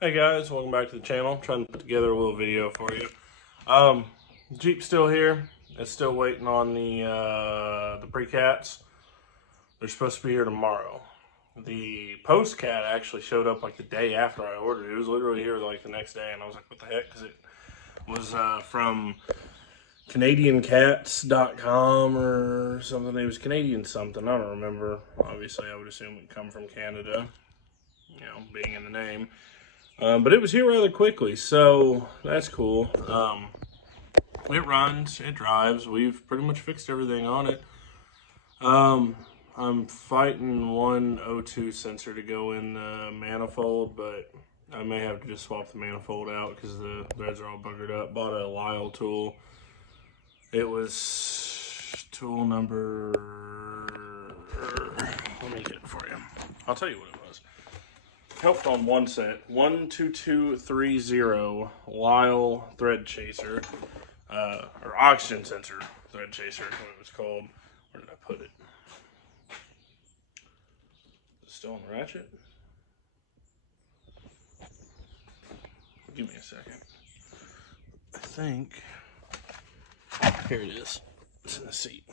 Hey guys, welcome back to the channel. I'm trying to put together a little video for you. Jeep's still here. It's still waiting on the pre-cats. They're supposed to be here tomorrow. The post-cat actually showed up like the day after I ordered it. It was literally here like the next day, and I was like, what the heck? Because it was from CanadianCats.com or something. It was Canadian something. I don't remember. Obviously, I would assume it would come from Canada, you know, being in the name. But it was here rather quickly, so that's cool. It runs, it drives. We've pretty much fixed everything on it. I'm fighting one O2 sensor to go in the manifold, but I may have to just swap the manifold out because the threads are all buggered up. Bought a Lyle tool. It was tool number... Let me get it for you. I'll tell you what it was. Helped on one set, 12230 Lyle thread chaser, or oxygen sensor thread chaser is what it was called. Where did I put it? Is it still on the ratchet? Give me a second. I think, here it is. It's in the seat.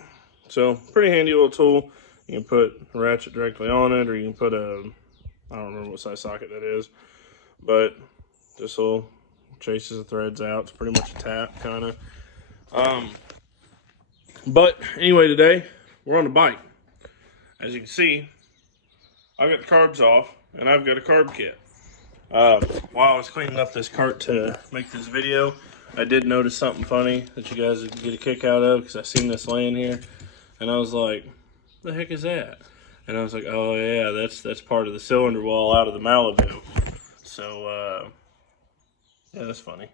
So, pretty handy little tool. You can put the ratchet directly on it, or you can put I don't remember what size socket that is, but this little chases the threads out. It's pretty much a tap, kind of. But anyway, today we're on the bike. As you can see, I've got the carbs off, and I've got a carb kit. While I was cleaning up this cart to make this video, I did notice something funny that you guys would get a kick out of, because I seen this laying here, and I was like, "The heck is that?" And I was like, oh yeah, that's part of the cylinder wall out of the Malibu. So, yeah, that's funny.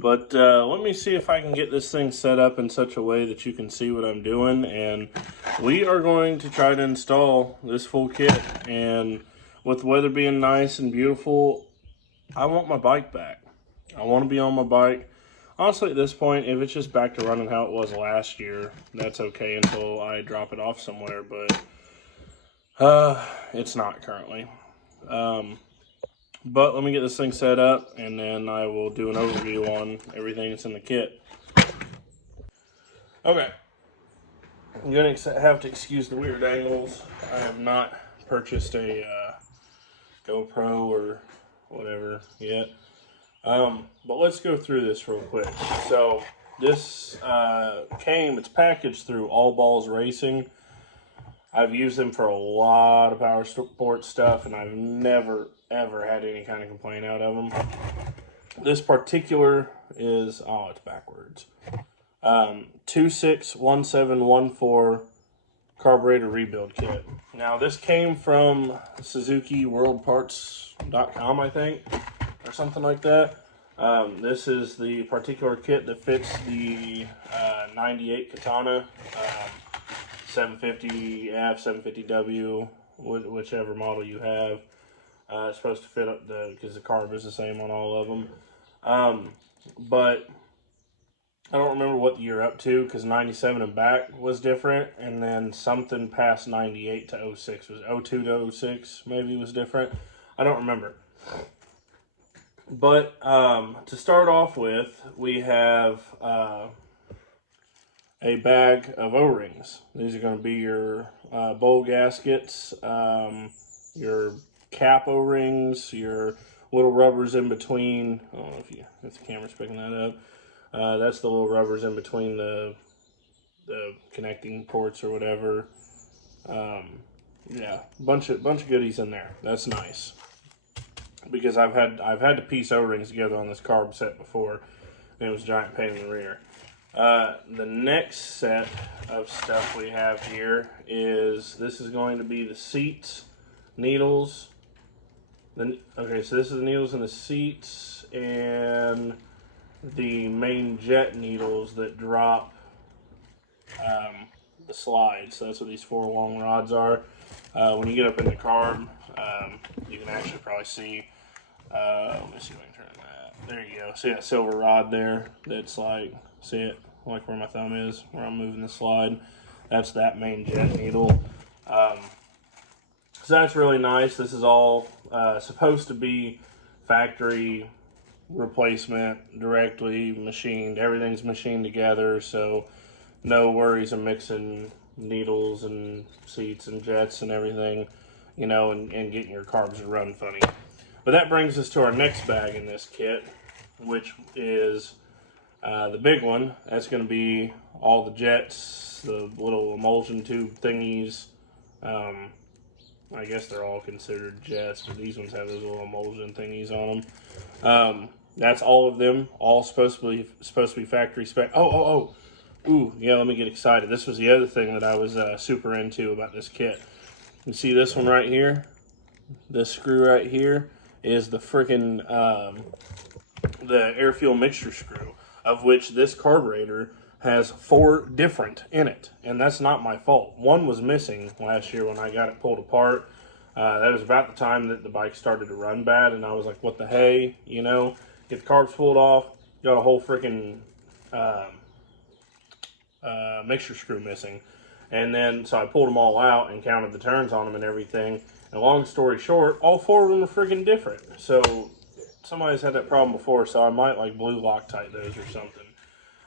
But let me see if I can get this thing set up in such a way that you can see what I'm doing. And we are going to try to install this full kit. And with the weather being nice and beautiful, I want my bike back. I want to be on my bike. Honestly, at this point, if it's just back to running how it was last year, that's okay until I drop it off somewhere, but it's not currently. But let me get this thing set up, and then I will do an overview on everything that's in the kit. Okay. I'm going to have to excuse the weird angles. I have not purchased a GoPro or whatever yet. But let's go through this real quick. So this it's packaged through All Balls Racing. I've used them for a lot of power sport stuff, and I've never, ever had any kind of complaint out of them. This particular is, oh, it's backwards. 261714 carburetor rebuild kit. Now, this came from SuzukiWorldParts.com, I think, or something like that. This is the particular kit that fits the 98 Katana, 750F, 750W, whichever model you have. It's supposed to fit up because the carb is the same on all of them. But I don't remember what year up to, because 97 and back was different, and then something past 98 to 06 was 02 to 06 maybe was different. I don't remember. But to start off with, we have a bag of O-rings. These are going to be your bowl gaskets, your cap O-rings, your little rubbers in between. I don't know if the camera's picking that up. That's the little rubbers in between the connecting ports or whatever. Yeah, bunch of goodies in there. That's nice, because I've had to piece O-rings together on this carb set before, and it was a giant pain in the rear. The next set of stuff we have here is, this is going to be the seats, needles. Okay, so this is the needles in the seats, and the main jet needles that drop the slides. So that's what these 4 long rods are. When you get up in the carb, you can actually probably see, let me see if I can turn that. There you go. See that silver rod there? That's like, see it? Like where my thumb is, where I'm moving the slide. That's that main jet needle. So that's really nice. This is all supposed to be factory replacement, directly machined. Everything's machined together, so no worries of mixing needles and seats and jets and everything, you know, and getting your carbs to run funny. But that brings us to our next bag in this kit, which is the big one. That's going to be all the jets, the little emulsion tube thingies. I guess they're all considered jets, but these ones have those little emulsion thingies on them. That's all of them, all supposed to be factory spec. Ooh, yeah, let me get excited. This was the other thing that I was super into about this kit. You see this one right here? This screw right here is the freaking the air fuel mixture screw, of which this carburetor has 4 different in it, and that's not my fault. One was missing last year when I got it pulled apart. That was about the time that the bike started to run bad, and I was like, what the hey, you know, get the carbs pulled off, got a whole freaking mixture screw missing. And then, so I pulled them all out and counted the turns on them and everything. And long story short, all 4 of them are freaking different. So somebody's had that problem before, so I might like blue Loctite those or something.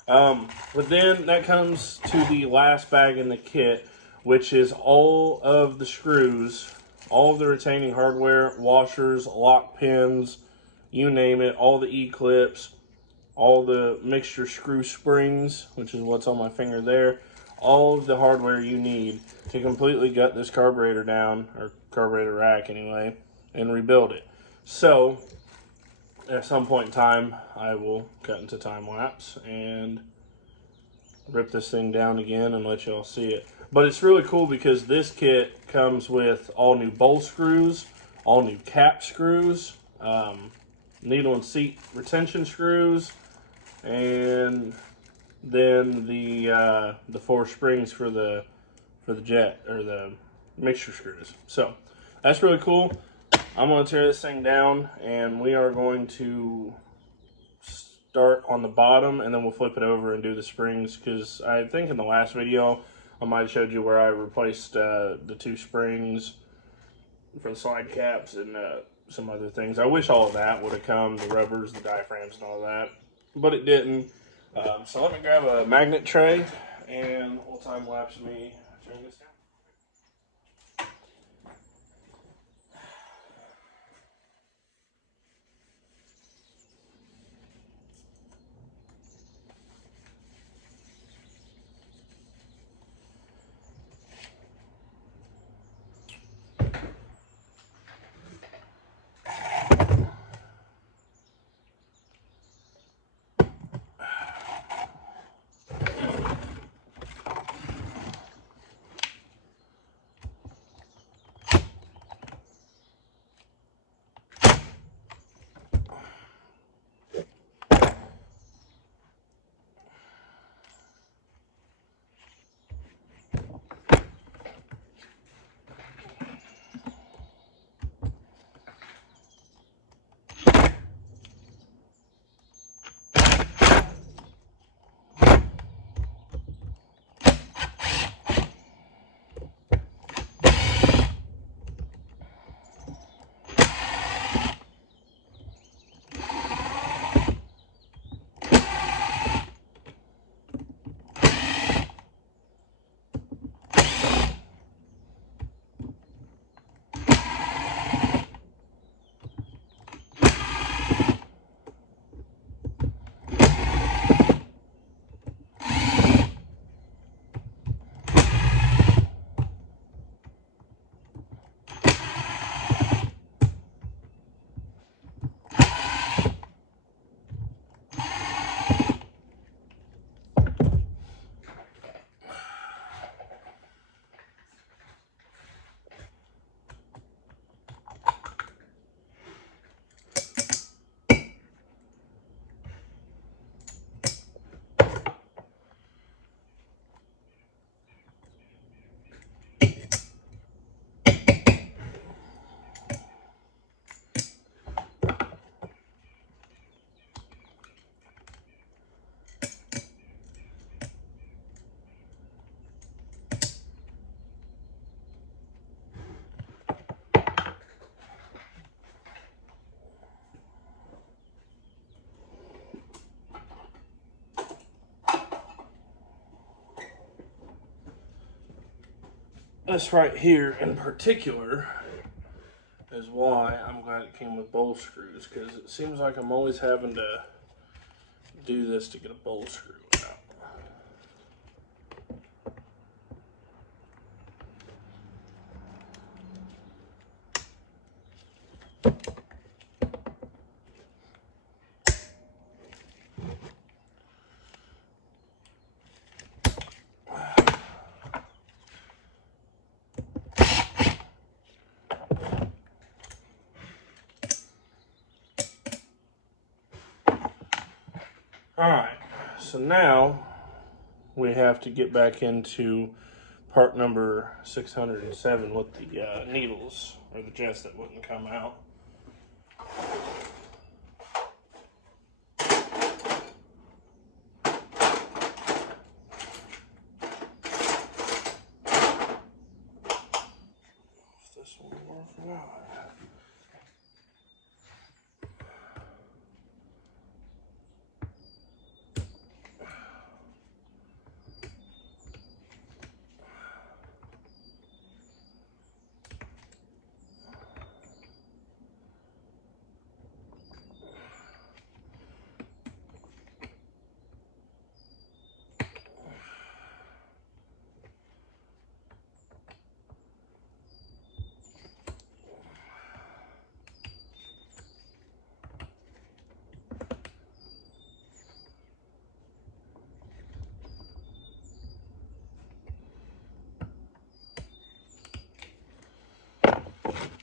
But then that comes to the last bag in the kit, which is all of the screws, all of the retaining hardware, washers, lock pins, you name it, all the E-clips, all the mixture screw springs, which is what's on my finger there, all of the hardware you need to completely gut this carburetor down, or carburetor rack anyway, and rebuild it. So at some point in time, I will cut into time lapse and rip this thing down again and let y'all see it. But it's really cool because this kit comes with all new bowl screws, all new cap screws, needle and seat retention screws, and then the 4 springs for the jet, or the mixture screws. So that's really cool. I'm going to tear this thing down, and we are going to start on the bottom, and then we'll flip it over and do the springs, because I think in the last video I might have showed you where I replaced the 2 springs for the slide caps and some other things. I wish all of that would have come, the rubbers, the diaphragms, and all that, but it didn't. So let me grab a magnet tray, and we'll time lapse me tearing this down. this right here in particular is why I'm glad it came with bowl screws, because it seems like I'm always having to do this to get a bowl screw out. Alright, so now we have to get back into part number 607 with the needles, or the jets that wouldn't come out. If this one will work or not.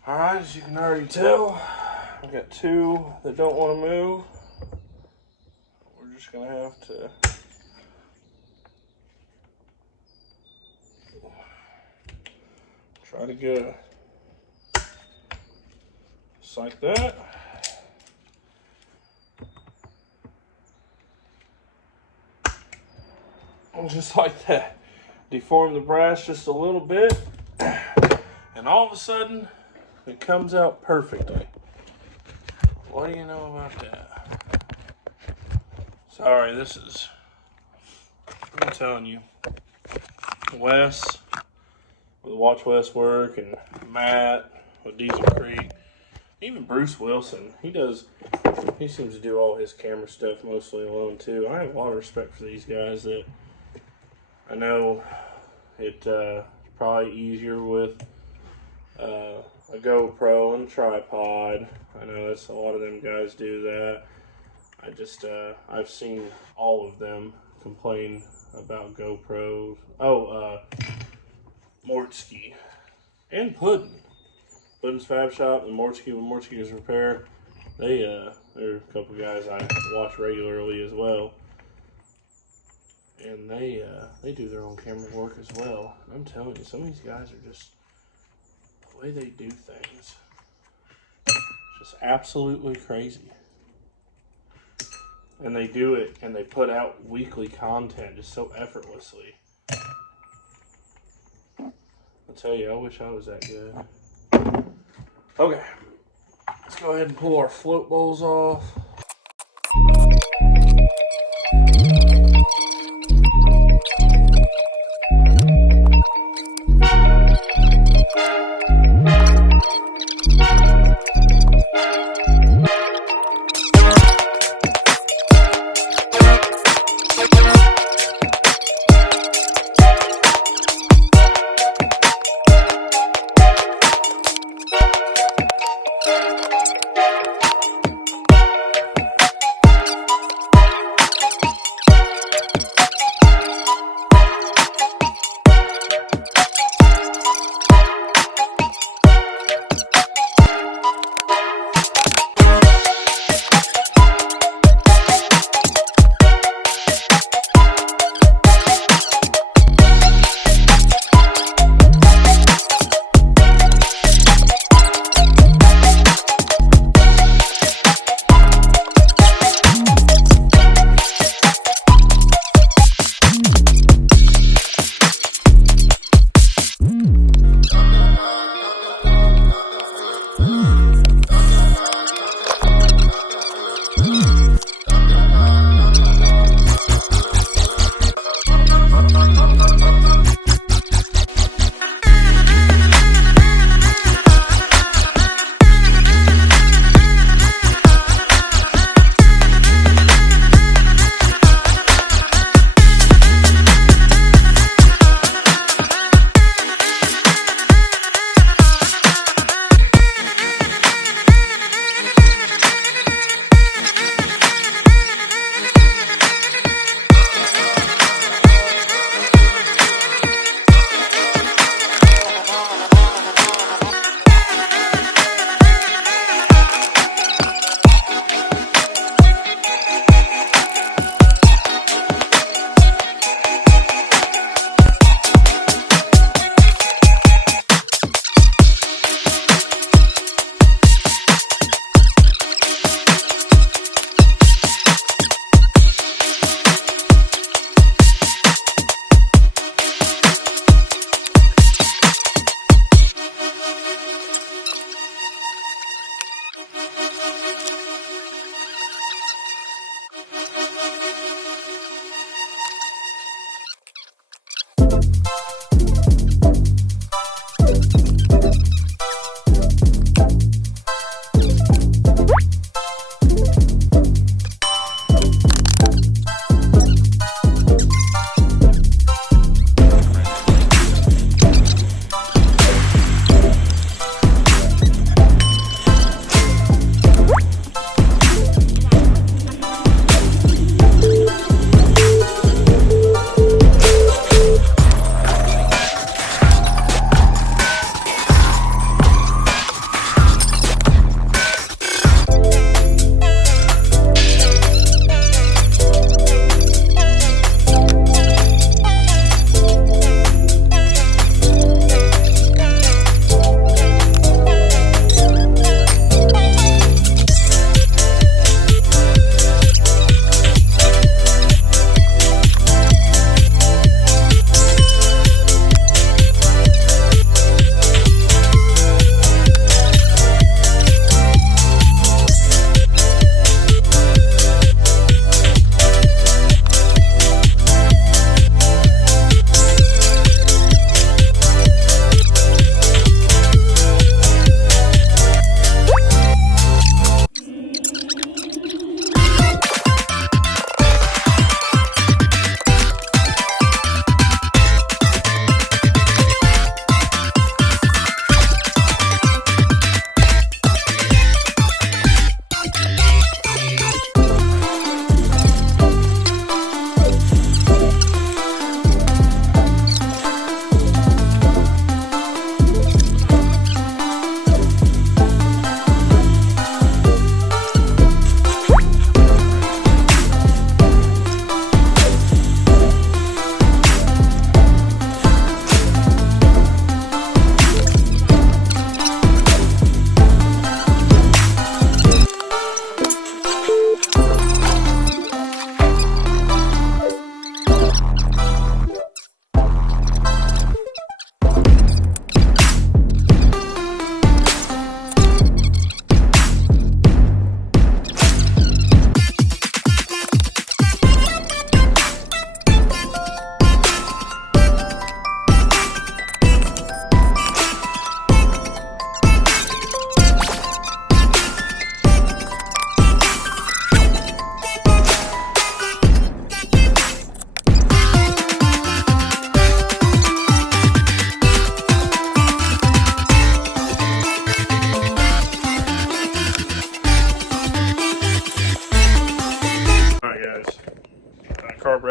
Alright, as you can already tell, I've got two that don't want to move. We're just going to have to try to get just like that. And just like that. Deform the brass just a little bit, and all of a sudden, it comes out perfectly. What do you know about that? Sorry, this is, I'm telling you, Wes, with Watch Wes work, and Matt with Diesel Creek, even Bruce Wilson, he seems to do all his camera stuff mostly alone too. I have a lot of respect for these guys. That I know it's probably easier with a GoPro and a tripod. I know that's a lot of them guys do that. I just I've seen all of them complain about GoPros. Oh, Mortsky and Puddin's Fab Shop and Mortsky when Mortsky's Repair. They're a couple guys I watch regularly as well, and they do their own camera work as well. I'm telling you, some of these guys are just, the way they do things, just absolutely crazy. And they do it, and they put out weekly content just so effortlessly. I'll tell you, I wish I was that good. Okay, let's go ahead and pull our float bowls off.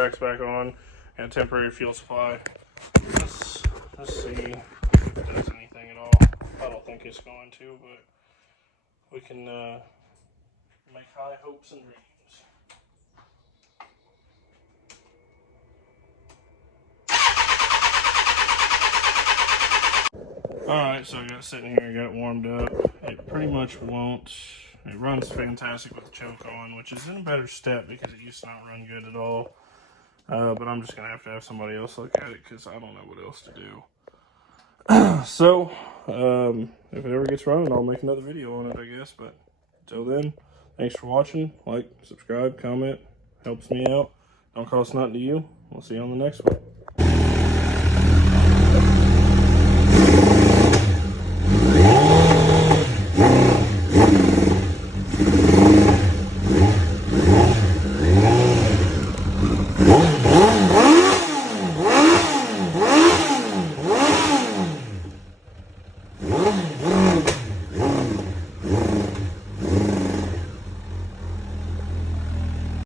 tracks back on, and a temporary fuel supply. Let's see if it does anything at all. I don't think it's going to, but we can make high hopes and dreams. Alright, so I got it sitting here, got it warmed up. It pretty much won't. It runs fantastic with the choke on, which is in a better step because it used to not run good at all. But I'm just going to have somebody else look at it because I don't know what else to do. So, if it ever gets running, I'll make another video on it, I guess. But until then, thanks for watching. Like, subscribe, comment. Helps me out. Don't cost nothing to you. We'll see you on the next one.